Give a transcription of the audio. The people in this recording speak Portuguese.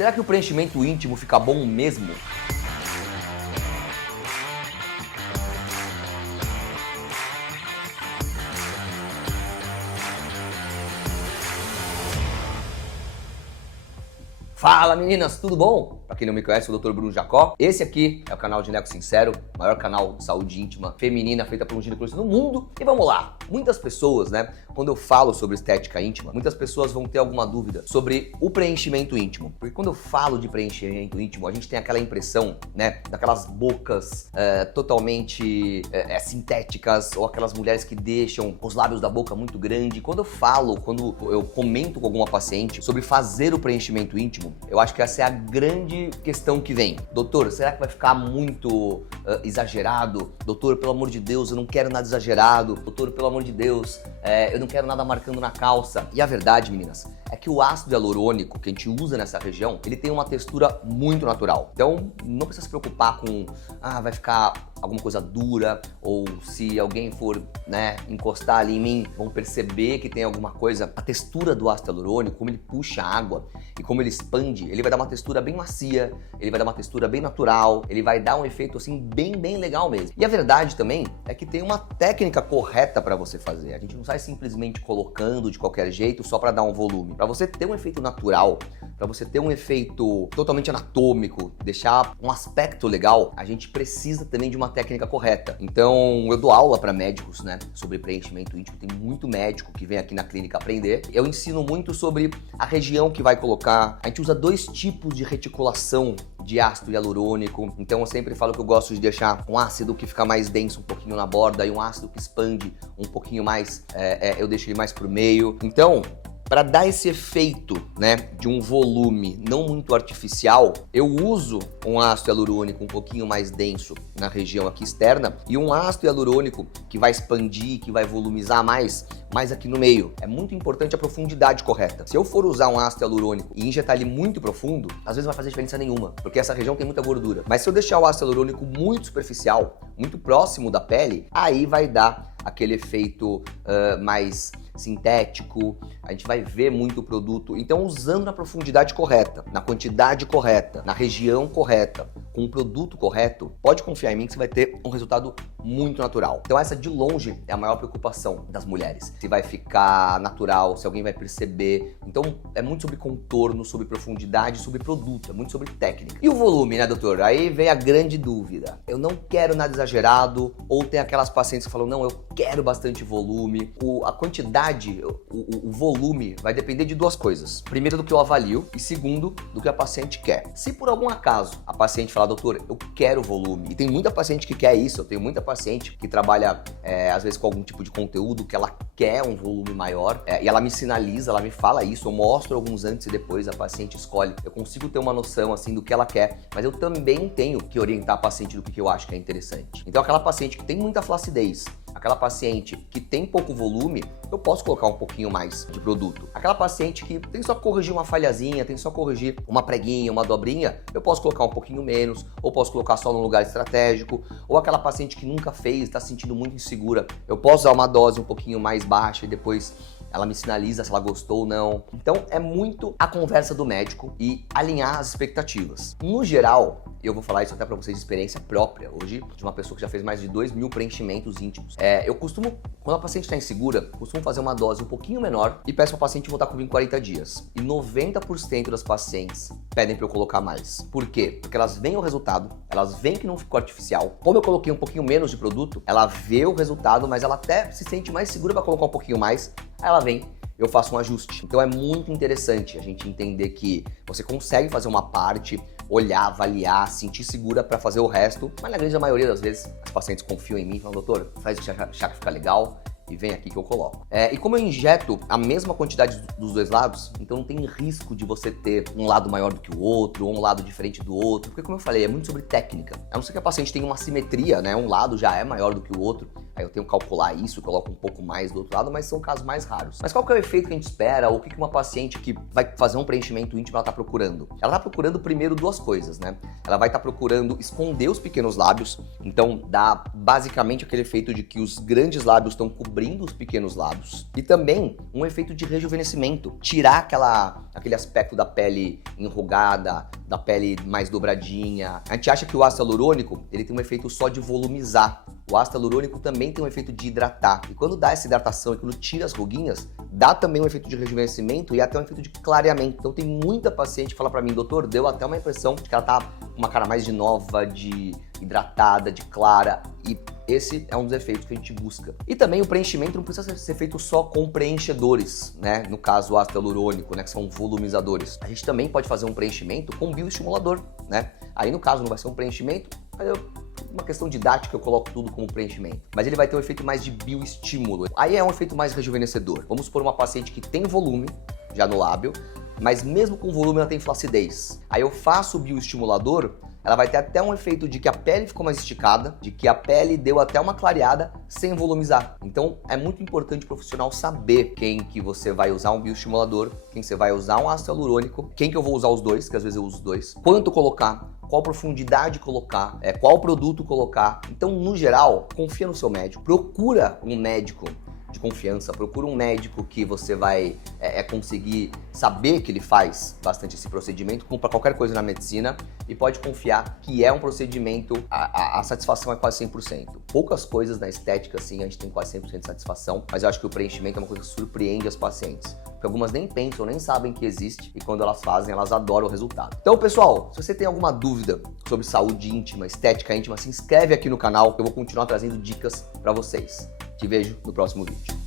será que o preenchimento íntimo fica bom mesmo? Fala meninas, tudo bom? Pra quem não me conhece, eu sou o Dr. Bruno Jacó. Esse aqui é o canal Gineco Sincero, o maior canal de saúde íntima feminina feita por um ginecologista no mundo. E vamos lá, muitas pessoas, né, quando eu falo sobre estética íntima, muitas pessoas vão ter alguma dúvida sobre o preenchimento íntimo. Porque quando eu falo de preenchimento íntimo, a gente tem aquela impressão, né, daquelas bocas totalmente sintéticas, ou aquelas mulheres que deixam os lábios da boca muito grande. Quando eu comento com alguma paciente sobre fazer o preenchimento íntimo, eu acho que essa é a grande questão que vem. Doutor, será que vai ficar muito exagerado? Doutor, pelo amor de Deus, eu não quero nada exagerado. Doutor, pelo amor de Deus, eu não quero nada marcando na calça. E a verdade, meninas, é que o ácido hialurônico que a gente usa nessa região, ele tem uma textura muito natural. Então, não precisa se preocupar com, vai ficar alguma coisa dura, ou se alguém for, né, encostar ali em mim, vão perceber que tem alguma coisa. A textura do ácido hialurônico, como ele puxa água e como ele expande, ele vai dar uma textura bem macia, ele vai dar uma textura bem natural, ele vai dar um efeito assim bem legal mesmo. E a verdade também é que tem uma técnica correta para você fazer. A gente não sai simplesmente colocando de qualquer jeito só para dar um volume. Para você ter um efeito natural, para você ter um efeito totalmente anatômico, deixar um aspecto legal, a gente precisa também de uma técnica correta. Então, eu dou aula para médicos, né, sobre preenchimento íntimo. Tem muito médico que vem aqui na clínica aprender. Eu ensino muito sobre a região que vai colocar. A gente usa 2 tipos de reticulação de ácido hialurônico. Então, eu sempre falo que eu gosto de deixar um ácido que fica mais denso um pouquinho na borda e um ácido que expande um pouquinho mais, eu deixo ele mais pro meio. Então, para dar esse efeito, né, de um volume não muito artificial, eu uso um ácido hialurônico um pouquinho mais denso na região aqui externa e um ácido hialurônico que vai expandir, que vai volumizar mais aqui no meio. É muito importante a profundidade correta. Se eu for usar um ácido hialurônico e injetar ele muito profundo, às vezes não vai fazer diferença nenhuma, porque essa região tem muita gordura. Mas se eu deixar o ácido hialurônico muito superficial, muito próximo da pele, aí vai dar aquele efeito mais sintético, a gente vai ver muito produto. Então, usando na profundidade correta, na quantidade correta, na região correta, com o produto correto, pode confiar em mim que você vai ter um resultado muito natural. Então, essa de longe é a maior preocupação das mulheres. Se vai ficar natural, se alguém vai perceber. Então, é muito sobre contorno, sobre profundidade, sobre produto, é muito sobre técnica. E o volume, né, doutor? Aí vem a grande dúvida. Eu não quero nada exagerado, ou tem aquelas pacientes que falam, não, eu quero bastante volume. A quantidade, o volume vai depender de 2 coisas. Primeiro, do que eu avalio, e segundo, do que a paciente quer. Se por algum acaso a paciente falar, doutor, eu quero volume, e tem muita paciente que quer isso, eu tenho muita paciente que trabalha, às vezes, com algum tipo de conteúdo que ela quer um volume maior, e ela me sinaliza, ela me fala isso, eu mostro alguns antes e depois, a paciente escolhe. Eu consigo ter uma noção, assim, do que ela quer, mas eu também tenho que orientar a paciente do que eu acho que é interessante. Então, aquela paciente que tem muita flacidez, aquela paciente que tem pouco volume, eu posso colocar um pouquinho mais de produto. Aquela paciente que tem só que corrigir uma falhazinha, tem só corrigir uma preguinha, uma dobrinha, eu posso colocar um pouquinho menos, ou posso colocar só num lugar estratégico, ou aquela paciente que nunca fez, está se sentindo muito insegura, eu posso usar uma dose um pouquinho mais baixa e depois ela me sinaliza se ela gostou ou não. Então, é muito a conversa do médico e alinhar as expectativas. No geral, eu vou falar isso até pra vocês de experiência própria, hoje, de uma pessoa que já fez mais de 2.000 preenchimentos íntimos. Eu costumo, quando a paciente está insegura, costumo fazer uma dose um pouquinho menor e peço pra paciente voltar comigo em 40 dias. E 90% das pacientes pedem pra eu colocar mais. Por quê? Porque elas veem o resultado, elas veem que não ficou artificial. Como eu coloquei um pouquinho menos de produto, ela vê o resultado, mas ela até se sente mais segura pra colocar um pouquinho mais. Aí ela vem, eu faço um ajuste. Então é muito interessante a gente entender que você consegue fazer uma parte, olhar, avaliar, sentir segura para fazer o resto, mas na grande maioria das vezes as pacientes confiam em mim e falam, doutor, faz isso achar que fica legal e vem aqui que eu coloco. E como eu injeto a mesma quantidade dos 2 lados, então não tem risco de você ter um lado maior do que o outro, ou um lado diferente do outro, porque como eu falei, é muito sobre técnica. A não ser que a paciente tenha uma simetria, né, um lado já é maior do que o outro, Aí eu tenho que calcular isso, coloco um pouco mais do outro lado, mas são casos mais raros. Mas qual que é o efeito que a gente espera, ou o que uma paciente que vai fazer um preenchimento íntimo ela tá procurando? Ela tá procurando primeiro duas coisas, né? Ela vai estar procurando esconder os pequenos lábios, então dá basicamente aquele efeito de que os grandes lábios estão cobrindo os pequenos lábios. E também um efeito de rejuvenescimento, tirar aquele aspecto da pele enrugada, da pele mais dobradinha. A gente acha que o ácido hialurônico, ele tem um efeito só de volumizar. O ácido hialurônico também tem um efeito de hidratar. E quando dá essa hidratação e quando tira as ruguinhas, dá também um efeito de rejuvenescimento e até um efeito de clareamento. Então tem muita paciente que fala pra mim, doutor, deu até uma impressão de que ela tá com uma cara mais de nova, de hidratada, de clara. E esse é um dos efeitos que a gente busca. E também o preenchimento não precisa ser feito só com preenchedores, né? No caso, o ácido hialurônico, né? Que são volumizadores. A gente também pode fazer um preenchimento com bioestimulador, né? Aí, no caso, não vai ser um preenchimento, mas uma questão didática, eu coloco tudo como preenchimento. Mas ele vai ter um efeito mais de bioestímulo. Aí é um efeito mais rejuvenescedor. Vamos supor uma paciente que tem volume, já no lábio, mas mesmo com volume ela tem flacidez. Aí eu faço o bioestimulador, ela vai ter até um efeito de que a pele ficou mais esticada, de que a pele deu até uma clareada sem volumizar. Então é muito importante o profissional saber quem que você vai usar um bioestimulador, quem você vai usar um ácido hialurônico, quem que eu vou usar os dois, que às vezes eu uso os dois, quanto colocar, qual profundidade colocar, qual produto colocar. Então, no geral, confia no seu médico, procura um médico de confiança, procura um médico que você vai conseguir saber que ele faz bastante esse procedimento, como para qualquer coisa na medicina, e pode confiar que é um procedimento, a satisfação é quase 100%. Poucas coisas na estética, assim, a gente tem quase 100% de satisfação, mas eu acho que o preenchimento é uma coisa que surpreende as pacientes, porque algumas nem pensam, nem sabem que existe, e quando elas fazem, elas adoram o resultado. Então, pessoal, se você tem alguma dúvida sobre saúde íntima, estética íntima, se inscreve aqui no canal, que eu vou continuar trazendo dicas para vocês. Te vejo no próximo vídeo.